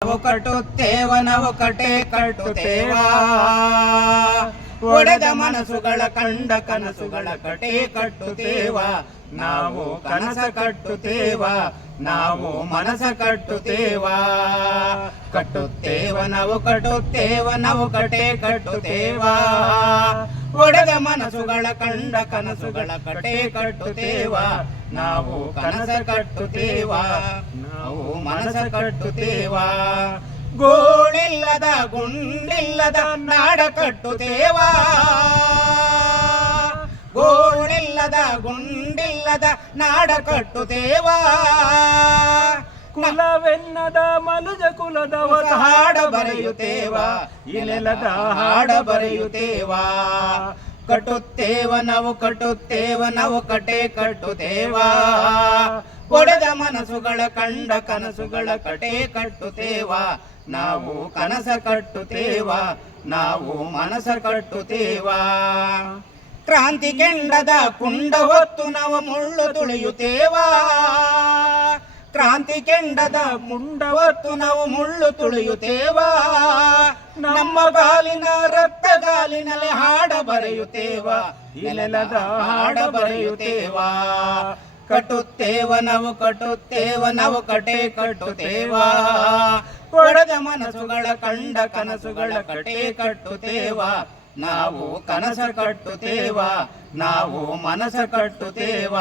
ನಾವು ಕಟ್ಟುತ್ತೇವ ನಾವು ಕಟೆ ಕಟ್ಟುತ್ತೇವ ಒಡೆದ ಮನಸ್ಸುಗಳ ಕಂಡ ಕನಸುಗಳ ಕಟೆ ಕಟ್ಟುತ್ತೇವ ನಾವು ಕನಸ ಕಟ್ಟುತ್ತೇವ ನಾವು ಮನಸ ಕಟ್ಟುತ್ತೇವ ಕಟ್ಟುತ್ತೇವ ನಾವು ಕಟೆ ಕಟ್ಟುತ್ತೇವ ಒಡೆದ ಮನಸ್ಸುಗಳ ಕಂಡ ಕನಸುಗಳ ಕಟೆ ಕಟ್ಟುತ್ತೇವ ನಾವು ಕನಸ ಕಟ್ಟುತ್ತೇವ ನಾವು ಮನಸ ಕಟ್ಟುತ್ತೇವ ಗೋಳಿಲ್ಲದ ಗುಂಡಿಲ್ಲದ ನಾಡ ಕಟ್ಟುತ್ತೇವ ಗೋಳಿಲ್ಲದ ಗುಂಡಿಲ್ಲದ ನಾಡ ಕಟ್ಟುತ್ತೇವ ಕುಲವೆನ್ನದ ಮನುಜ ಕುಲದ ಹಾಡ ಬರೆಯುತ್ತೇವ ಇಲೆಲದ ಹಾಡ ಬರೆಯುತ್ತೇವ ಕಟ್ಟುತ್ತೇವ ನಾವು ಕಟೆ ಕಟ್ಟುತ್ತೇವ ಒಡೆದ ಮನಸ್ಸುಗಳ ಕಂಡ ಕನಸುಗಳ ಕಟೆ ಕಟ್ಟುತ್ತೇವ ನಾವು ಕನಸ ಕಟ್ಟುತ್ತೇವ ನಾವು ಮನಸ ಕಟ್ಟುತ್ತೇವ ಕ್ರಾಂತಿ ಕೆಂಡದ ಕುಂಡ ಹೊತ್ತು ನಾವು ಮುಳ್ಳು ತುಳಿಯುತ್ತೇವ ಕ್ರಾಂತಿ ಕೆಂಡದ ಮುಂಡ ಹೊತ್ತು ನಾವು ಮುಳ್ಳು ತುಳಿಯುತ್ತೇವ ನಮ್ಮ ಗಾಲಿನ ರಕ್ತ ಗಾಲಿನಲ್ಲಿ ಹಾಡ ಬರೆಯುತ್ತೇವ ಇಲೆಲದ ಹಾಡ ಬರೆಯುತ್ತೇವ ಕಟ್ಟುತ್ತೇವ ನಾವು ಕಟೆ ಕಟ್ಟುತ್ತೇವ ಒಡೆದ ಮನಸ್ಸುಗಳ ಕಂಡ ಕನಸುಗಳ ಕಟೆ ಕಟ್ಟುತ್ತೇವ ನಾವು ಕನಸ ಕಟ್ಟುತ್ತೇವ ನಾವು ಮನಸ ಕಟ್ಟುತ್ತೇವ.